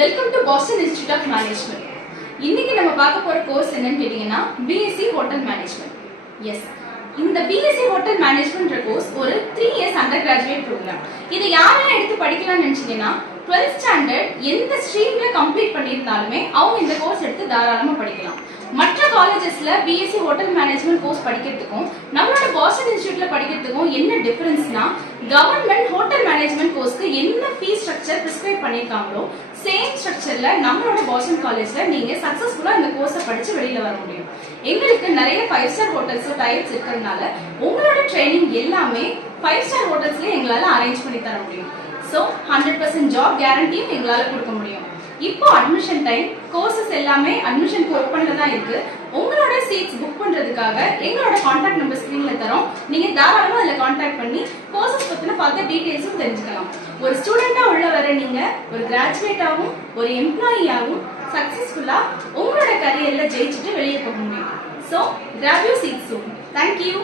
Welcome to Boston institute of management. இன்னைக்கு நம்ம பார்க்க போற கோர்ஸ் என்னன்னு கேட்டீங்கன்னா பிஎஸ்சி ஹோட்டல் மேனேஜ்மெண்ட். எஸ், இந்த பிஎஸ்சி ஹோட்டல் மேனேஜ்மெண்ட் கோர்ஸ் ஒரு 3 இயர்ஸ் அண்டர் கிராஜுவேட் ப்ரோக்ராம். இதை யாரெல்லாம் எடுத்து படிக்கலாம்னு நினைச்சீங்கன்னா 12th ஸ்டாண்டர்ட் எந்த ஸ்ட்ரீம்ல கம்ப்ளீட் பண்ணியிருந்தாலுமே அவங்க இந்த கோர்ஸ் எடுத்து தாராளமா படிக்கலாம். மற்ற காலேஜஸ்ல பிஎஸ்சி ஹோட்டல் மேனேஜ்மெண்ட் கோர்ஸ் படிக்கிறதுக்கும் நம்மளோட பாஸ்டன் இன்ஸ்டிடியூட்ல படிக்கிறதுக்கும் என்ன டிஃபரன்ஸ்னா, கவர்மெண்ட் ஹோட்டல் மேனேஜ்மெண்ட் கோர்ஸ்க்கு என்ன ஃபீஸ் ஸ்ட்ரக்சர் பிரிஸ்கிரைப் பண்ணிருக்காங்களோ சேம் ஸ்ட்ரக்சர்ல நம்மளோட பாஸ்டன் காலேஜ்ல நீங்க சக்சஸ்ஃபுல்லா இந்த கோர்ஸை படிச்சு வெளியில வர முடியும். எங்களுக்கு நிறைய 5 ஸ்டார் ஹோட்டல்ஸ் டைப்ஸ் இருக்கிறதுனால உங்களோட ட்ரைனிங் எல்லாமே 5 ஸ்டார் ஹோட்டல்ஸ்ல எங்களால அரேஞ்ச் பண்ணி தர முடியும். ஸோ 100% ஜாப் கேரண்டியும் எங்களால கொடுக்க முடியும். இப்போ அட்மிஷன் டைம், கோர்சஸ் எல்லாமே அட்மிஷனுக்கு ஓப்பன்ல தான் இருக்கு. உங்களோட சீட்ஸ் புக் பண்றதுக்காக எங்களோட கான்டாக்ட் நம்பர் ஸ்கிரீன்ல தரோம். நீங்க தாராளமா அதுல கான்டாக்ட் பண்ணி கோர்சஸ் பத்தின ஃபர்தர் டீடைல்ஸும் தெரிஞ்சுக்கலாம். ஒரு ஸ்டூடெண்டா உள்ள வர நீங்க ஒரு கிராஜுவேட்டாகவும் ஒரு எம்ப்ளாயியாகவும் சக்சஸ்ஃபுல்லா உங்களோட கரியர்ல ஜெயிச்சுட்டு வெளியே போக முடியும். So grab your seats soon. Thank you.